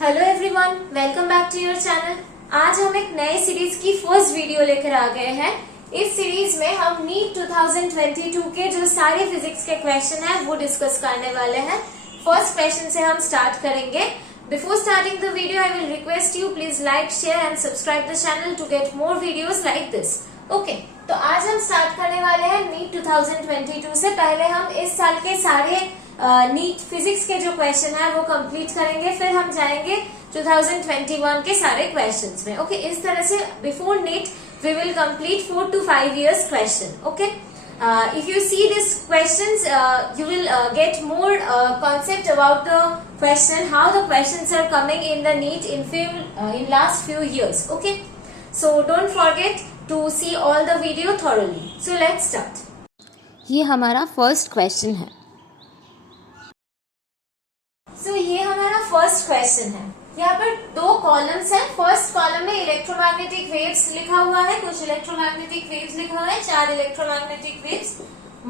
Hello everyone, welcome back to your channel. आज हम एक नए सीरीज की फर्स्ट वीडियो लेकर आ गए हैं। इस सीरीज में हम नीट 2022 के जो सारे फिजिक्स के क्वेश्चन हैं वो डिस्कस करने वाले हैं। फर्स्ट क्वेश्चन से हम स्टार्ट करेंगे। Before starting the video I will request you please like, share and subscribe the channel to get more videos like this. Okay, तो आज हम स्टार्ट करने वाले हैं नीट 2022 से। पहले हम इस साल के सारे नीट फिजिक्स के जो क्वेश्चन है वो कंप्लीट करेंगे, फिर हम जाएंगे 2021 के सारे क्वेश्चंस में। ओके, इस तरह से before NEET we will complete 4 to 5 years question. Okay, if you see these questions you will get more concept about the question, how the questions are coming in the NEET in last few years. Okay, so don't forget to see all the video thoroughly. So let's start. ये हमारा first question है। So ये हमारा first question है। यहाँ पर दो columns हैं। फर्स्ट कॉलम में इलेक्ट्रोमैग्नेटिक वेव्स लिखा हुआ है, कुछ इलेक्ट्रोमैग्नेटिक वेव्स लिखा हुआ है, 4 इलेक्ट्रोमैग्नेटिक वेव्स,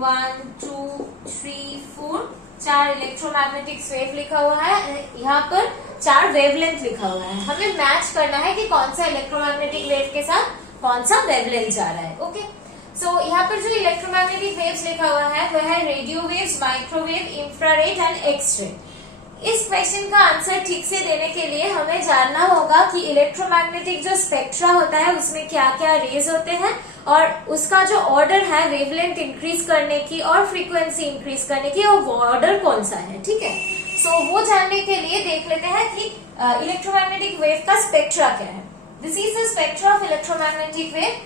1 2 3 4, 4 इलेक्ट्रोमैग्नेटिक वेव लिखा हुआ है। यहाँ पर 4 वेवलेंथ लिखा हुआ है। हमें मैच करना है कि कौन सा इलेक्ट्रोमैग्नेटिक वेव के साथ कौन सा वेवलेंथ जा रहा है। ओके, सो यहाँ पर जो इलेक्ट्रोमैग्नेटिक वेव्स लिखा हुआ है वह है radio waves, microwave, infrared and x-ray. इस क्वेश्चन का आंसर ठीक से देने के लिए हमें जानना होगा कि इलेक्ट्रोमैग्नेटिक जो स्पेक्ट्रा होता है उसमें क्या क्या रेज होते हैं और उसका जो ऑर्डर है वेवलेंथ इंक्रीज करने की और फ्रीक्वेंसी इंक्रीज करने की, वो ऑर्डर कौन सा है। ठीक है, सो वो जानने के लिए देख लेते हैं कि इलेक्ट्रोमैग्नेटिक वेव का स्पेक्ट्रा क्या है। This is the spectra of electromagnetic wave: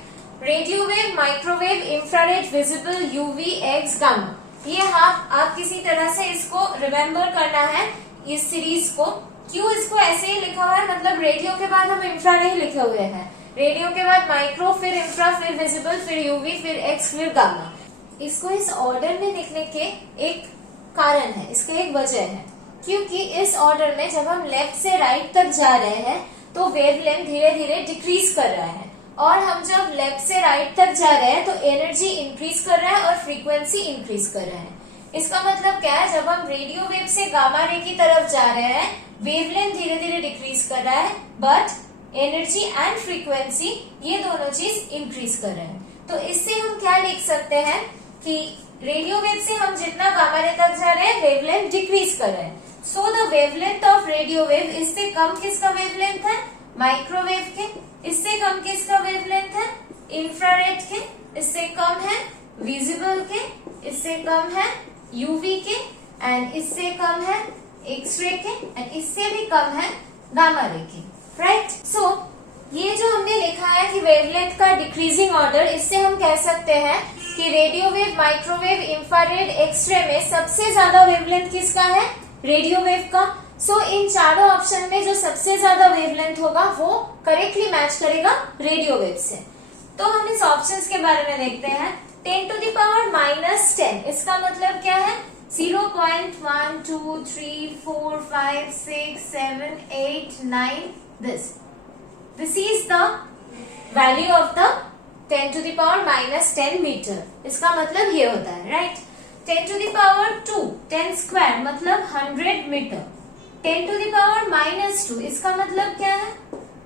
radio wave, microwave, infrared, visible, UV, x, gamma. ये आप किसी तरह से इसको रिमेम्बर करना है, इस सीरीज को। क्यों इसको ऐसे ही लिखा हुआ है, मतलब रेडियो के बाद हम इंफ्रा नहीं लिखे हुए हैं, रेडियो के बाद माइक्रो, फिर इंफ्रा, फिर विजिबल, फिर यूवी, फिर एक्स, फिर गामा। इसको इस ऑर्डर में लिखने के एक कारण है, इसका एक वजह है, क्योंकि इस ऑर्डर में जब हम लेफ्ट से राइट तक जा रहे हैं तो वेवलेंथ धीरे धीरे डिक्रीज कर रहा है, और हम जब लेफ्ट से राइट तक जा रहे हैं तो एनर्जी इंक्रीज कर रहा है और फ्रीक्वेंसी इंक्रीज कर रहा है। इसका मतलब क्या है, जब हम रेडियो वेव से गामा रे की तरफ जा रहे हैं वेवलेंथ धीरे धीरे डिक्रीज कर रहा है, बट एनर्जी एंड फ्रीक्वेंसी ये दोनों चीज इंक्रीज कर रहे हैं। तो इससे हम क्या लिख सकते हैं कि रेडियो वेव से हम जितना गामा रे तक जा रहे हैं वेवलेंथ डिक्रीज कर रहे हैं। So the wavelength of radio wave, इससे कम किसका वेवलेंथ है, माइक्रोवेव के। इससे कम किसका वेवलेंथ है, इंफ्रारेड के। इससे कम है विजिबल के। इससे कम है यूवी के, एंड इससे कम है एक्सरे के, एंड इससे भी कम है गामा रे के। राइट, सो ये जो हमने लिखा है कि वेवलेंथ का डिक्रीजिंग ऑर्डर, इससे हम कह सकते हैं कि radio wave, microwave, infrared, x-ray में सबसे ज्यादा वेवलेंथ किसका है, रेडियो वेव का। सो इन चारों ऑप्शन में जो सबसे ज्यादा वेवलेंथ होगा वो करेक्टली मैच करेगा रेडियो वेव से। तो हम इस ऑप्शंस के बारे में देखते हैं। 10 to the power -10, इसका मतलब क्या है, 0.1 2 3 4 5 6 7 8 9, this is the value of the 10 to the power -10 metre. इसका मतलब ये होता है, right. 10 to the power 2, 10 square मतलब 100 मीटर। 10 to the power -2, इसका मतलब क्या है,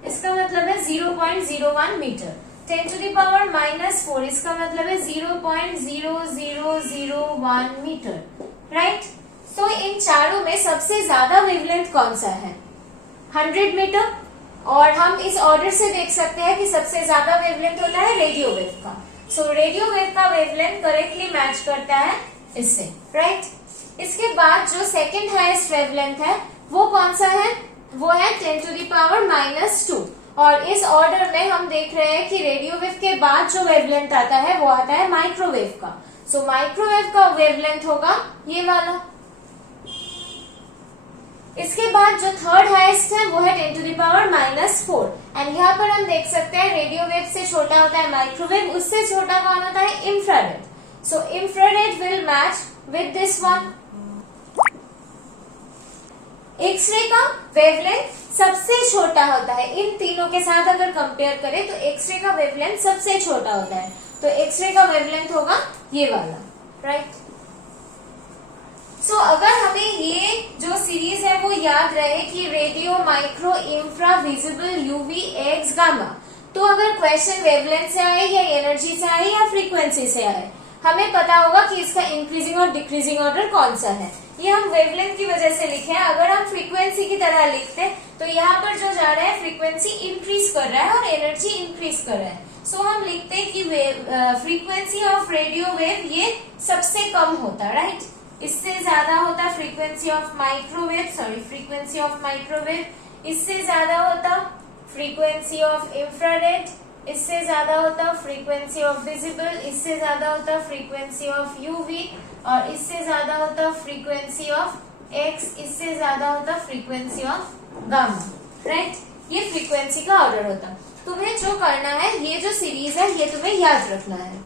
इसका मतलब है 0.01 मीटर। 10 to the power -4, इसका मतलब है 0.0001 मीटर। राइट, तो इन चारों में सबसे ज्यादा वेवलेंथ कौन सा है, 100 मीटर। और हम इस ऑर्डर से देख सकते हैं कि सबसे ज्यादा वेवलेंथ होता है रेडियो वेव का। सो रेडियो वेव का वेवलेंथ करेक्टली मैच करता है इससे। राइट, इसके बाद जो सेकेंड हाईएस्ट वेवलेंथ है वो कौन सा है, वो है 10 to the power -2। और इस ऑर्डर में हम देख रहे हैं कि रेडियो वेव के बाद जो वेवलेंथ आता है वो आता है माइक्रोवेव का। सो माइक्रोवेव का वेवलेंथ होगा ये वाला। इसके बाद जो थर्ड हाईएस्ट है वो है 10 to the power -4, एंड यहाँ पर हम देख सकते हैं रेडियो वेव से छोटा होता है माइक्रोवेव, उससे छोटा कौन होता है, infrared. So infrared will match with this one. X ray का वेवलेंथ सबसे छोटा होता है, इन तीनों के साथ अगर कंपेयर करें तो एक्सरे का वेवलेंथ सबसे छोटा होता है, तो एक्सरे का वेवलेंथ होगा ये वाला। राइट, सो अगर हमें ये जो सीरीज है वो याद रहे कि radio, micro, infra, visible, UV, x, gamma, तो अगर क्वेश्चन वेवलेंथ से आए या एनर्जी से आए या फ्रीक्वेंसी से आए, हमें पता होगा कि इसका इंक्रीजिंग और डिक्रीजिंग ऑर्डर कौन सा है। ये हम वेवलेंथ की वजह से लिखे हैं। अगर हम फ्रीक्वेंसी की तरह लिखते तो यहाँ पर जो जा रहा है फ्रीक्वेंसी इंक्रीज कर रहा है और एनर्जी इंक्रीज कर रहा है। सो हम लिखते हैं कि फ्रीक्वेंसी ऑफ रेडियो वेव ये सबसे कम होता, राइट। इससे ज्यादा होता frequency of microwave, frequency of microwave, इससे ज्यादा होता फ्रीक्वेंसी ऑफ इंफ्रारेड, इससे ज्यादा होता फ्रीक्वेंसी ऑफ विजिबल, इससे ज्यादा होता फ्रीक्वेंसी ऑफ यूवी, और इससे ज्यादा होता फ्रीक्वेंसी ऑफ एक्स, इससे ज्यादा होता फ्रीक्वेंसी ऑफ गामा, राइट। ये फ्रीक्वेंसी का ऑर्डर होता। तुम्हें जो करना है, ये जो सीरीज है ये तुम्हें याद रखना है।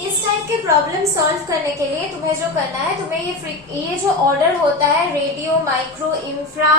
इस टाइप के प्रॉब्लम सॉल्व करने के लिए तुम्हें जो करना है, तुम्हें ये जो ऑर्डर होता है radio, micro, infra,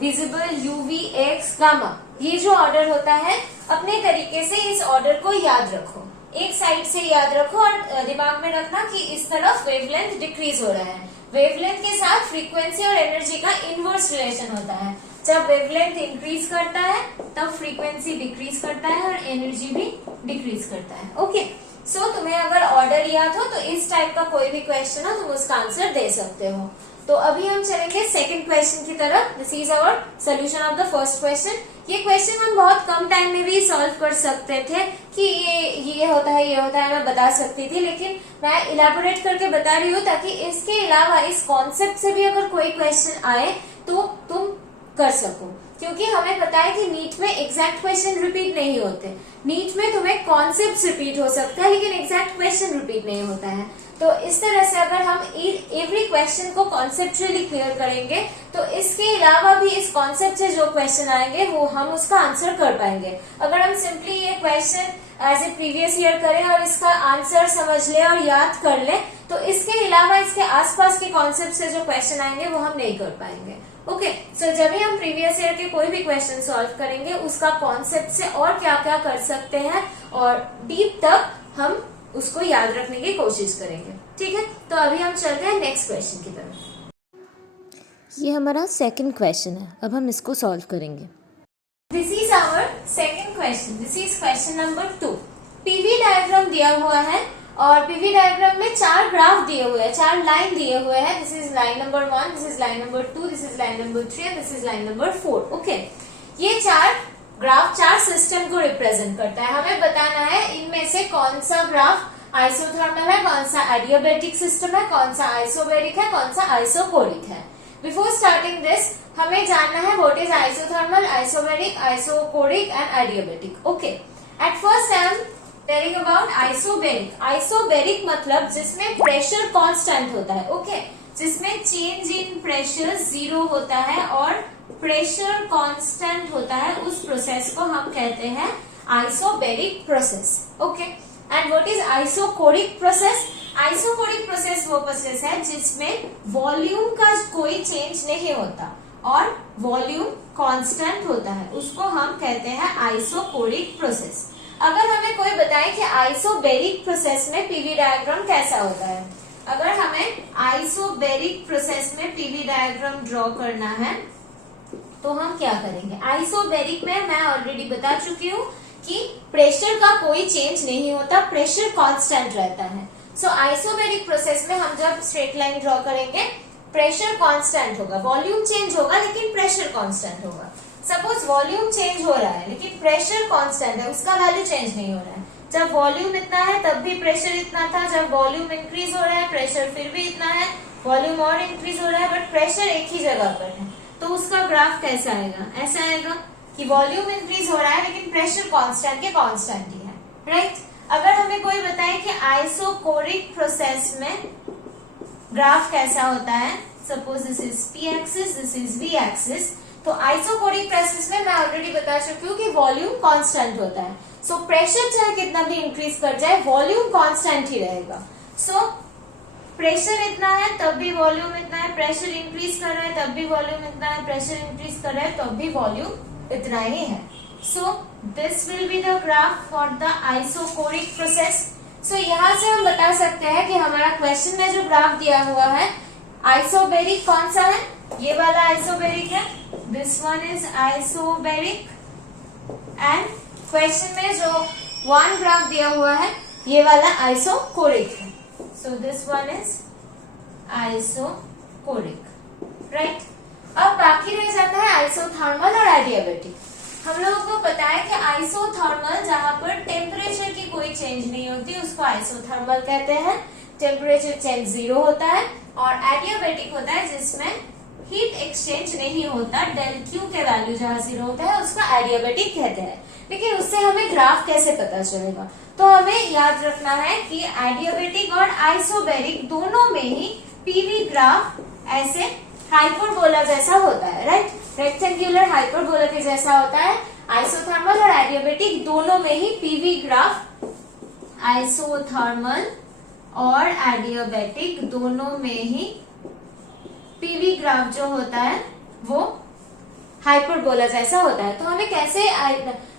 visible, UV, x, gamma, ये जो ऑर्डर होता है अपने तरीके से इस ऑर्डर को याद रखो। एक साइड से याद रखो और दिमाग में रखना कि इस तरफ वेवलेंथ डिक्रीज हो रहा है। वेवलेंथ के साथ फ्रीक्वेंसी और एनर्जी का इनवर्स रिलेशन होता है। जब वेवलेंथ इंक्रीज करता है तब फ्रीक्वेंसी डिक्रीज करता है और एनर्जी भी डिक्रीज करता है। ओके, सो तुम्हें अगर ऑर्डर याद हो तो इस टाइप का कोई भी क्वेश्चन हो तुम उसका आंसर दे सकते हो। तो अभी हम चलेंगे सेकंड क्वेश्चन की तरफ। This is our solution of the first question. ये क्वेश्चन हम बहुत कम टाइम में भी सॉल्व कर सकते थे कि ये होता है, ये होता है, मैं बता सकती थी, लेकिन मैं इलेबोरेट करके बता रही हूँ ताकि इसके अलावा इस कॉन्सेप्ट से भी अगर कोई क्वेश्चन आए तो तुम कर सको। क्योंकि हमें पता है कि नीट में एग्जैक्ट क्वेश्चन रिपीट नहीं होते। नीट में तुम्हें कॉन्सेप्ट रिपीट हो सकता है लेकिन एग्जैक्ट क्वेश्चन रिपीट नहीं होता है। तो इस तरह से अगर हम एवरी क्वेश्चन को कॉन्सेप्चुअली क्लियर करेंगे तो इसके अलावा भी इस कॉन्सेप्ट से जो क्वेश्चन आएंगे वो हम उसका आंसर कर पाएंगे। अगर हम सिंपली ये question as a previous year करें और इसका आंसर समझ ले और याद कर ले तो इसके अलावा इसके आसपास के कॉन्सेप्ट से जो क्वेश्चन आएंगे वो हम नहीं कर पाएंगे। ओके, सो जब भी हम प्रीवियस ईयर के कोई भी क्वेश्चन सॉल्व करेंगे उसका कॉन्सेप्ट से और क्या क्या कर सकते हैं और डीप तक हम उसको याद रखने की कोशिश करेंगे। ठीक है, तो अभी हम चलते हैं नेक्स्ट क्वेश्चन की तरफ। ये हमारा सेकंड क्वेश्चन है, अब हम इसको सॉल्व करेंगे। This is our second question. This is question number 2। PV diagram दिया हुआ है और पीवी डायग्राम में 4 ग्राफ दिए हुए हैं, 4 लाइन दिए हुए हैं। This is line number 1, this is line number 2, this is line number 3 and this is line number 4। Okay, ये 4 ग्राफ 4 सिस्टम को रिप्रेजेंट करता है। हमें बताना है इनमें से कौन सा ग्राफ आइसोथर्मल है, कौन सा एडियाबेटिक सिस्टम है, कौन सा आइसोबेरिक है, कौन सा आइसोकोरिक है। बिफोर स्टार्टिंग दिस हमें जानना है what is isothermal, isobaric, isochoric and adiabatic. Okay, at first I am telling about isobaric. Isobaric मतलब जिसमें प्रेशर कांस्टेंट होता है। ओके, जिसमें चेंज इन प्रेशर 0 होता है और प्रेशर कांस्टेंट होता है, उस प्रोसेस को हम कहते हैं isobaric process. Okay, and what is isochoric process? Isochoric process वो प्रोसेस है जिसमें वॉल्यूम का कोई चेंज नहीं होता और वॉल्यूम कांस्टेंट होता है, उसको हम कहते हैं आइसोकोरिक प्रोसेस। अगर हमें कोई बताए कि आइसोबेरिक प्रोसेस में पीवी डायग्राम कैसा होता है, अगर हमें आइसोबेरिक प्रोसेस में पीवी डायग्राम ड्रॉ करना है तो हम क्या करेंगे? आइसोबेरिक में मैं ऑलरेडी बता चुकी हूँ कि प्रेशर का कोई चेंज नहीं होता, प्रेशर कांस्टेंट रहता है। सो आइसोबेरिक प्रोसेस में हम जब स्ट्रेट लाइन ड्रॉ करेंगे प्रेशर कांस्टेंट होगा, वॉल्यूम चेंज होगा लेकिन प्रेशर कांस्टेंट होगा। सपोज वॉल्यूम चेंज हो रहा है लेकिन प्रेशर कांस्टेंट है, उसका वैल्यू चेंज नहीं हो रहा है। जब वॉल्यूम इतना है तब भी प्रेशर इतना था, जब वॉल्यूम इंक्रीज हो रहा है प्रेशर फिर भी इतना है, वॉल्यूम और इंक्रीज हो रहा है बट प्रेशर एक ही जगह पर है, तो उसका ग्राफ कैसा आएगा? ऐसा आएगा कि वॉल्यूम इंक्रीज हो रहा है लेकिन प्रेशर कांस्टेंट के कांस्टेंट ही है, राइट। अगर हमें कोई बताए कि आइसोकोरिक प्रोसेस में ग्राफ कैसा होता है, suppose this is P axis, this is we axis, तो आइसोकोरिक प्रोसेस में मैं ऑलरेडी बता चुकी हूँ कि वॉल्यूम कांस्टेंट होता है। सो प्रेशर चाहे कितना भी इंक्रीज कर जाए वॉल्यूम कांस्टेंट ही रहेगा। सो प्रेशर इतना है तब भी वॉल्यूम इतना है, प्रेशर इंक्रीज कर रहा है तब भी वॉल्यूम इतना है, प्रेशर इंक्रीज कर रहा है तब भी वॉल्यूम इतना ही है। So this will be the graph for the isochoric process. So यहाँ से हम बता सकते हैं कि हमारा क्वेश्चन में जो ग्राफ दिया हुआ है आइसोबेरिक कौन सा है? ये वाला आइसोबेरिक है, this one is isobaric. And question में जो वन ग्राफ दिया हुआ है ये वाला आइसोकोरिक है। So this one is isochoric, right. अब बाकी रह जाता है आइसोथर्मल और एडियाबेटिक। हम लोगों को पता है कि आइसोथर्मल जहां पर टेम्परेचर की कोई चेंज नहीं होती उसको आइसोथर्मल कहते हैं, टेम्परेचर चेंज 0 होता है। और एडियाबेटिक होता है जिसमें हीट एक्सचेंज नहीं होता, डेल क्यू के वैल्यू जहां 0 होता है उसको एडियाबेटिक कहते हैं। लेकिन उससे हमें ग्राफ कैसे पता चलेगा? तो हमें याद रखना है कि एडियाबेटिक और आइसोबेरिक दोनों में ही पीवी ग्राफ ऐसे हाइपरबोला जैसा होता है, राइट, रेक्टेंगुलर हाइपरबोला के जैसा होता है। आइसोथर्मल और एडियाबेटिक दोनों में ही पीवी ग्राफ, आइसोथर्मल और एडियाबेटिक दोनों में ही पीवी ग्राफ जो होता है वो हाइपरबोला जैसा होता है। तो हमें कैसे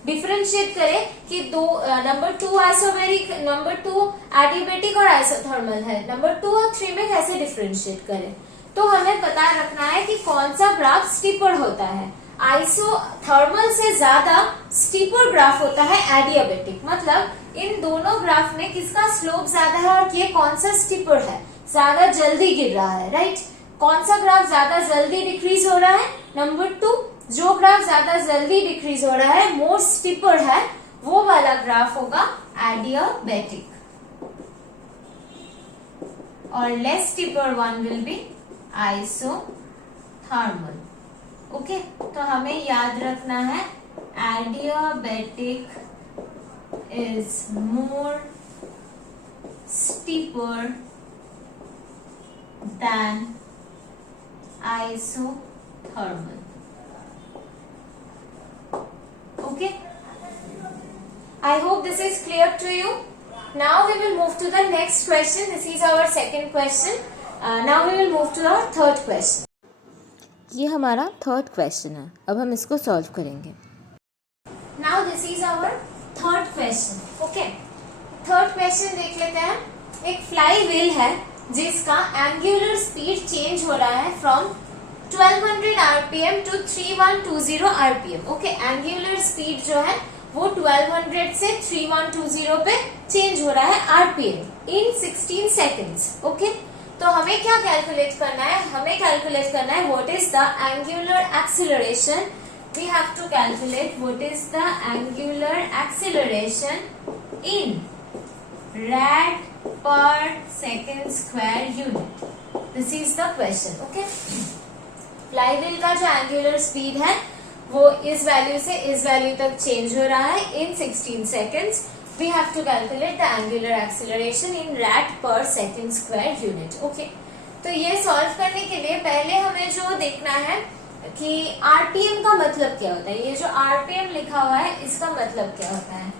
डिफरेंशिएट करें कि नंबर 2 आइसोबेरिक, नंबर 2 एडियाबेटिक और आइसोथर्मल है, नंबर 2 और 3 में कैसे डिफरेंशिएट करें? तो हमें पता रखना है कि कौन सा ग्राफ स्टीपर होता है। आइसोथर्मल से ज्यादा स्टीपर ग्राफ होता है एडियाबेटिक, मतलब इन दोनों ग्राफ में किसका स्लोप ज्यादा है और ये कौन सा स्टीपर है, ज्यादा जल्दी गिर रहा है, राइट। कौन सा ग्राफ ज्यादा जल्दी डिक्रीज हो रहा है? नंबर 2। जो ग्राफ ज्यादा जल्दी डिक्रीज हो रहा है, मोर स्टीपर है, वो वाला ग्राफ होगा एडियाबेटिक, और less steeper one will be isothermal. Okay, तो हमें याद रखना है adiabatic is more steeper than isothermal. Okay, I hope this is clear to you. Now we will move to the next question. This is our second question. Now we will move to our third question. ये हमारा third question है, अब हम इसको solve करेंगे। Now this is our third question. Okay, third question देख लेते हैं। एक फ्लाई व्हील है जिसका एंगुलर स्पीड चेंज हो रहा है from 1200 RPM to 3120 RPM. Okay, angular speed जो है वो 1200 से 3120 पे चेंज हो रहा है आरपीएम इन 16 सेकेंड्स। ओके, तो हमें क्या कैलकुलेट करना है? हमें कैलकुलेट करना है what is the angular acceleration. We have to calculate what is the angular acceleration in rad per second square unit. This is the question. Okay. Flywheel का जो एंगुलर स्पीड है वो इस वैल्यू से इस वैल्यू तक चेंज हो रहा है in 16 seconds. We have to calculate the angular acceleration in rad per second square unit. Okay, तो ये सॉल्व करने के लिए पहले हमें जो देखना है कि आरपीएम का मतलब क्या होता है। ये जो आरपीएम लिखा हुआ है इसका मतलब क्या होता है?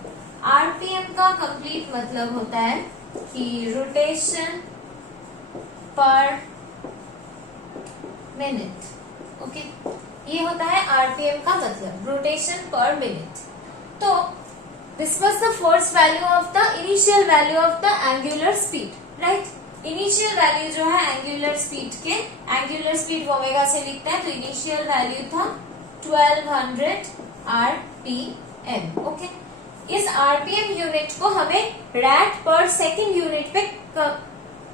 आरपीएम का कंप्लीट मतलब होता है कि रोटेशन पर मिनट। ओके, ये होता है आरपीएम का मतलब, रोटेशन पर मिनट। तो this was the first value of the initial value of the angular speed, right. Initial value जो है एंगुलर स्पीड के, एंगुलर स्पीड ओमेगा से लिखते हैं, तो इनिशियल वैल्यू था 1200 आरपीएम। ओके, इस आरपीएम यूनिट को हमें रैट पर सेकेंड यूनिट पे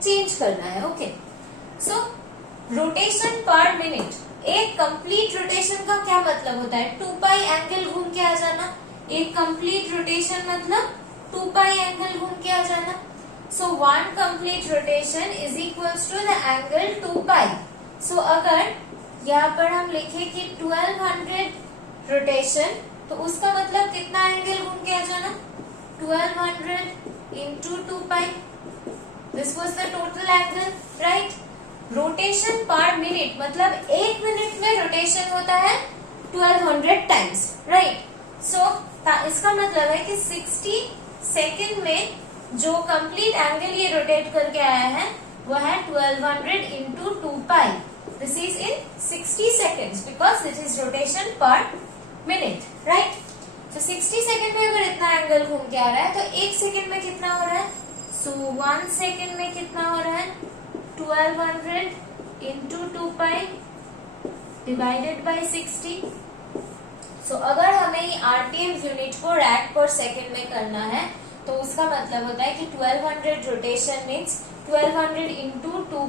चेंज करना है। ओके, सो रोटेशन पर मिनट, एक कंप्लीट रोटेशन का क्या मतलब होता है? 2 पाई एंगल घूम के आ जाना। एक कंप्लीट रोटेशन मतलब 2 पाई एंगल घूम के आ जाना। So 1 complete rotation is equals to the angle 2 pi. So अगर यहाँ पर हम लिखे कि 1200 रोटेशन, तो उसका मतलब कितना एंगल घूम के आ जाना? 1200 into 2 pi, this was the total angle, right. Rotation per minute मतलब एक मिनट में रोटेशन होता है 1200 टाइम्स, राइट। सो इसका मतलब है कि 60 सेकेंड में जो कंप्लीट एंगल ये रोटेट करके आया है वो है 1200 into 2 pi. This is in 60 seconds because this is rotation per minute, right. तो 60 सेकेंड में अगर इतना एंगल घूम के आ रहा है तो 1 सेकेंड में कितना हो रहा है? सो 1 सेकेंड में कितना हो रहा है? 1200 इंटू 2 डिवाइडेड बाई 60। सो अगर हमें ये आरपीएम यूनिट को रैड पर सेकेंड में करना है तो उसका मतलब होता है कि 1200 rotation means 1200 into 2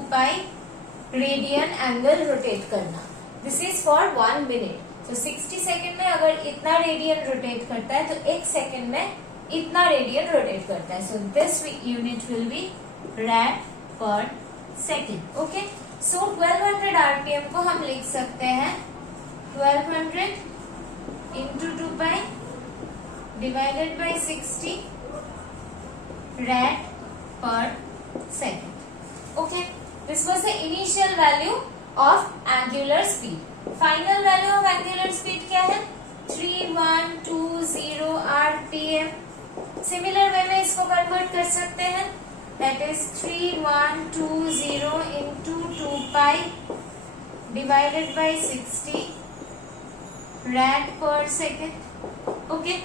radian angle rotate करना। This is for 1 minute. तो 60 सेकेंड में अगर इतना रेडियन रोटेट करता है तो 1 सेकेंड में इतना रेडियन रोटेट करता है। So this unit will be red per second. Okay, so 1200 RPM को हम लिख सकते हैं 1200 into 2 divided by 60 rad per second. Okay, this was the initial value of angular speed. Final value of angular speed क्या है? 3120 rpm. Similar way में इसको convert कर सकते हैं. That is 3120 into 2 divided by 60 rad per second. Okay.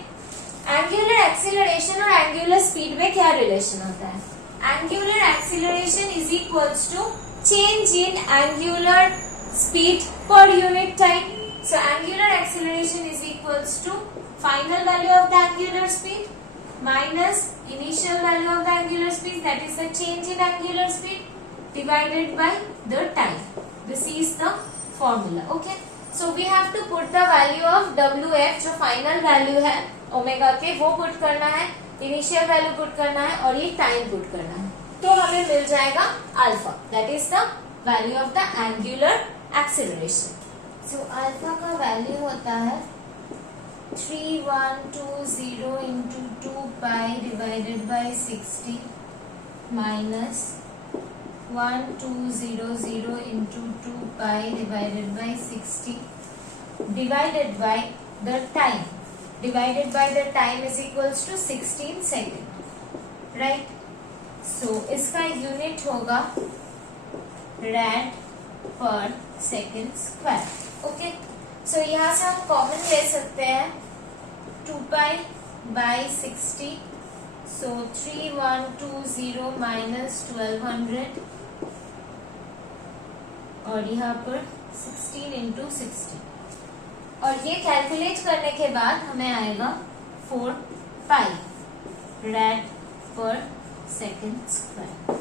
Angular acceleration और angular speed में क्या रिलेशन होता है? Angular acceleration is equals to change in angular speed per unit time. So angular acceleration is equals to final value of the angular speed minus initial value of the angular speed, that is the change in angular speed divided by the time. This is the formula. Okay, so we have to put the value of WF जो final value है omega के वो put करना है, initial value put करना है और ये टाइम पुट करना है। तो हमें मिल जाएगा alpha, that is the value of the angular acceleration. So alpha का वैल्यू होता है 3120 into 2 divided by 60 minus 1200 into 2 divided by 60 divided by the time. Divided by the time is equals to 16 second, right? So इसका unit होगा rad per second square. Okay, so यहाँ से हम common ले सकते हैं 2 by 60. So 3120 minus 1200 और यहाँ पर 16 into 60 और ये कैलकुलेट करने के बाद हमें आएगा 4 rad per second square.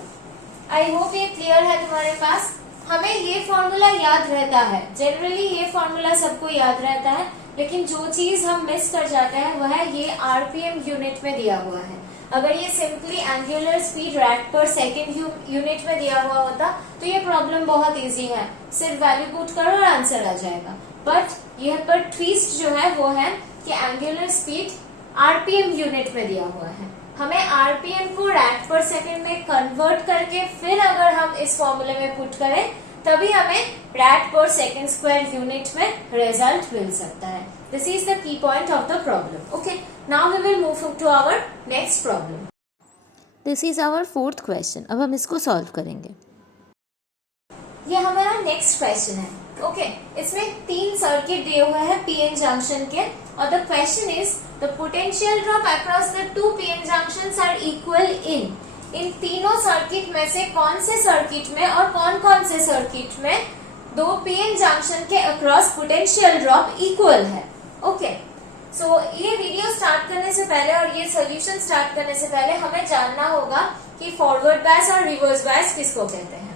I hope ये क्लियर है तुम्हारे पास। हमें ये फॉर्मूला याद रहता है, जनरली ये फॉर्मूला सबको याद रहता है, लेकिन जो चीज हम मिस कर जाते हैं वह है ये आरपीएम यूनिट में दिया हुआ है। अगर ये simply angular speed red per second unit में दिया हुआ होता तो ये प्रॉब्लम बहुत इजी है, सिर्फ वैल्यू पुट करो और आंसर आ जाएगा। बट यह पर ट्विस्ट जो है वो है कि एंगुलर स्पीड आरपीएम यूनिट में दिया हुआ है। हमें आरपीएम को रैड पर सेकेंड में कन्वर्ट करके फिर अगर हम इस फॉर्मूले में पुट करें तभी हमें rad per second square unit में रिजल्ट मिल सकता है। This is the key point of the problem. Okay, now we will move to our next problem. This is our 4th question. अब हम इसको सॉल्व करेंगे। ये हमारा नेक्स्ट क्वेश्चन है। ओके, इसमें 3 सर्किट दिए हुए हैं पीएन जंक्शन के और the question is the potential drop across the 2 PN junctions are equal in तीनों सर्किट में से कौन से सर्किट में और कौन कौन से सर्किट में 2 पीएन जंक्शन के अक्रॉस पोटेंशियल ड्रॉप इक्वल है। ओके, सो ये वीडियो स्टार्ट करने से पहले और ये सोल्यूशन स्टार्ट करने से पहले हमें जानना होगा कि फॉरवर्ड बायस और रिवर्स बायस किसको कहते हैं।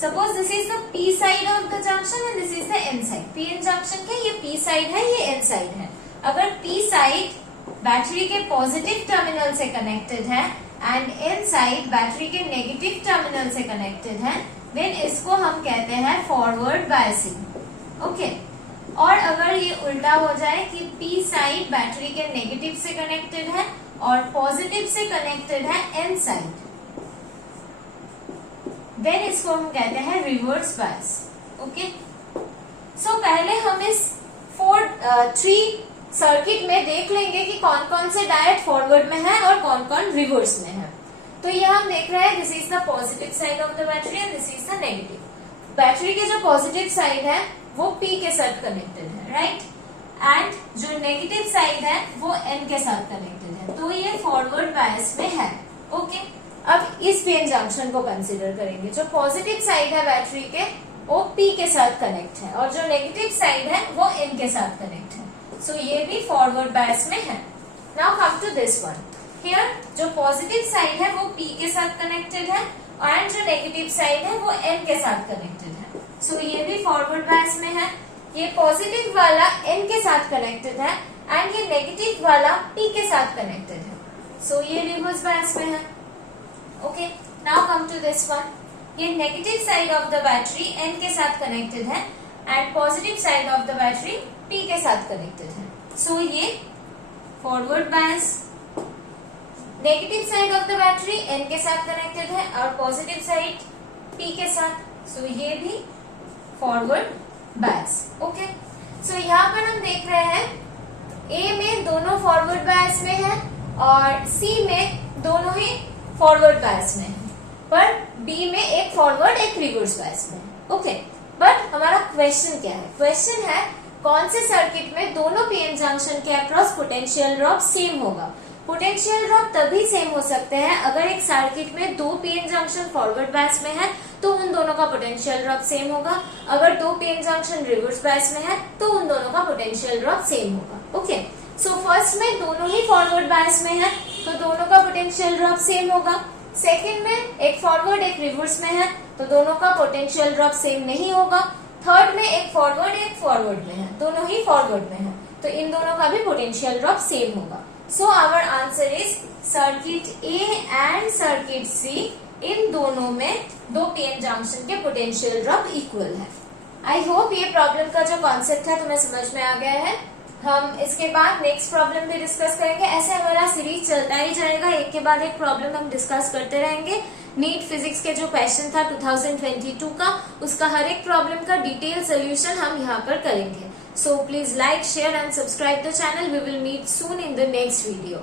Suppose this is the P side of the junction and this is the N side. PN junction के ये P side है, ये N side है। अगर P side बैटरी के पॉजिटिव टर्मिनल से कनेक्टेड है एंड N साइड बैटरी के नेगेटिव टर्मिनल से कनेक्टेड है, देन इसको हम कहते हैं फॉरवर्ड बायसिंग। ओके, और अगर ये उल्टा हो जाए कि P साइड बैटरी के नेगेटिव से कनेक्टेड है और पॉजिटिव से कनेक्टेड है N साइड, देन इसको हम कहते हैं रिवर्स बायस। ओके, सो पहले हम इस 3 सर्किट में देख लेंगे कि कौन कौन से डायोड फॉरवर्ड में है और कौन कौन रिवर्स में है। तो ये हम देख रहे हैं, this is the positive side of the battery and this is the negative. Battery के जो पॉजिटिव साइड है वो P के साथ कनेक्टेड है, राइट, एंड जो नेगेटिव साइड है वो N के साथ कनेक्टेड है। तो ये फॉरवर्ड बायस में है। ओके, अब इस पीएन जंक्शन को कंसिडर करेंगे। जो पॉजिटिव साइड है बैटरी के वो पी के साथ कनेक्ट है और जो नेगेटिव साइड है वो एन के साथ कनेक्ट है। सो ये भी फॉरवर्ड बायस में है। Now come to this one. Here जो पॉजिटिव साइड है वो पी के साथ कनेक्टेड है एंड जो नेगेटिव साइड है वो एन के साथ कनेक्टेड है। सो ये भी फॉरवर्ड बायस में है। ये पॉजिटिव वाला एन के साथ कनेक्टेड है एंड ये नेगेटिव वाला पी के साथ कनेक्टेड है। सो ये रिवर्स बायस में है। Okay, now come to this one. ये negative side of the battery N के साथ कनेक्टेड है and positive side of the battery P के साथ कनेक्टेड है। सो ये forward bias. Negative side of the battery N के साथ कनेक्टेड है और पॉजिटिव साइड पी के साथ। सो ये भी फॉरवर्ड बायस। ओके, सो यहाँ पर हम देख रहे हैं ए में दोनों फॉरवर्ड बायस में है और सी में दोनों ही फॉरवर्ड बायस में है, पर बी में एक फॉरवर्ड एक रिवर्स बायस में है। ओके, बट हमारा क्वेश्चन क्या है? क्वेश्चन है कौन से सर्किट में दोनों पीएन जंक्शन के अक्रॉस पोटेंशियल ड्रॉप सेम होगा। पोटेंशियल ड्रॉप तभी सेम हो सकते हैं अगर एक सर्किट में दो पीएन जंक्शन फॉरवर्ड बायस में है तो उन दोनों का पोटेंशियल ड्रॉप सेम होगा। अगर दो पीएन जंक्शन रिवर्स बायस में है तो उन दोनों का पोटेंशियल ड्रॉप सेम होगा। ओके, सो फर्स्ट में दोनों ही फॉरवर्ड बायस में है तो दोनों का पोटेंशियल ड्रॉप सेम होगा। सेकेंड में एक फॉरवर्ड एक रिवर्स में है तो दोनों का पोटेंशियल ड्रॉप सेम नहीं होगा। थर्ड में एक फॉरवर्ड में है, दोनों ही फॉरवर्ड में है तो इन दोनों का भी पोटेंशियल ड्रॉप सेम होगा। So our answer is circuit A and circuit C, इन दोनों में दो पीएन जंक्शन के पोटेंशियल ड्रॉप इक्वल है। आई होप ये प्रॉब्लम का जो कॉन्सेप्ट है तुम्हें समझ में आ गया है। हम इसके बाद नेक्स्ट प्रॉब्लम भी डिस्कस करेंगे। ऐसे हमारा सीरीज चलता ही जाएगा, एक के बाद एक प्रॉब्लम हम डिस्कस करते रहेंगे। नीट फिजिक्स के जो क्वेश्चन था 2022 का, उसका हर एक प्रॉब्लम का डिटेल सोल्यूशन हम यहाँ पर करेंगे। So please like, share and subscribe the channel. We will meet soon in the next video.